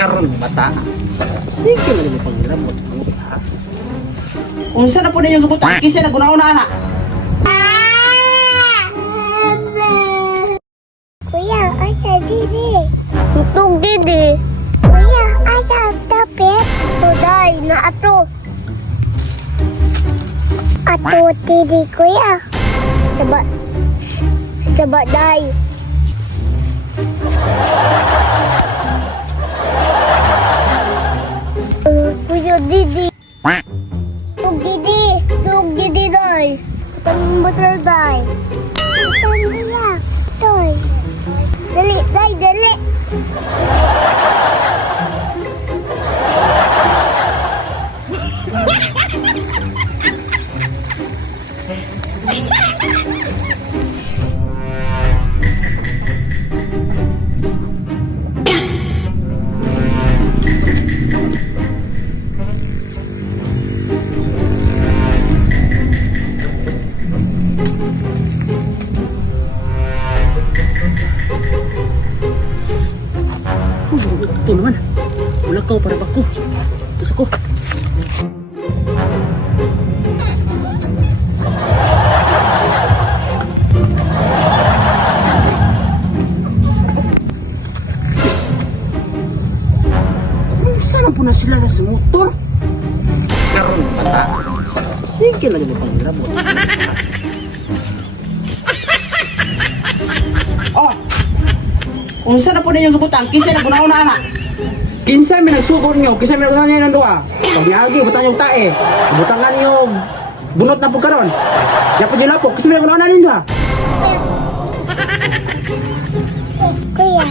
Karon bata. Sige lang yung panghiramot. Ha? Unsa na po na yung gubutan? Kisa na gunaon na ana. Kuya, asa didi? Tutog didi. Kuya, asa tapet? Tuday na ato. Ato didi, kuya. Sabak day. Kuya didi. Tug didi day. Utang motor day. Utang nila. Toy. Dali, day, dali. Ito naman. Wala ka para bako. Tus ako. Saan po na sila na sa motor? Karon bata. Sige lang yung panghiramot. Oh! Unsa na po na yung gubutan? Kinsa na gunaon na ana. Kinsa may nagsugod nyo? Kinsa may nagsugod nyo ng duwa? Pag niagi, butan yung tae. Butangan nyo bunot na po karon. Yapod nyo na po. Kinsa may nagunaon na ninyo ha? Kuya,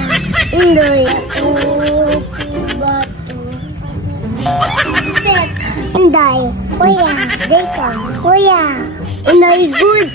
indoy. Inday. Kuya, deka. Kuya, indoy good.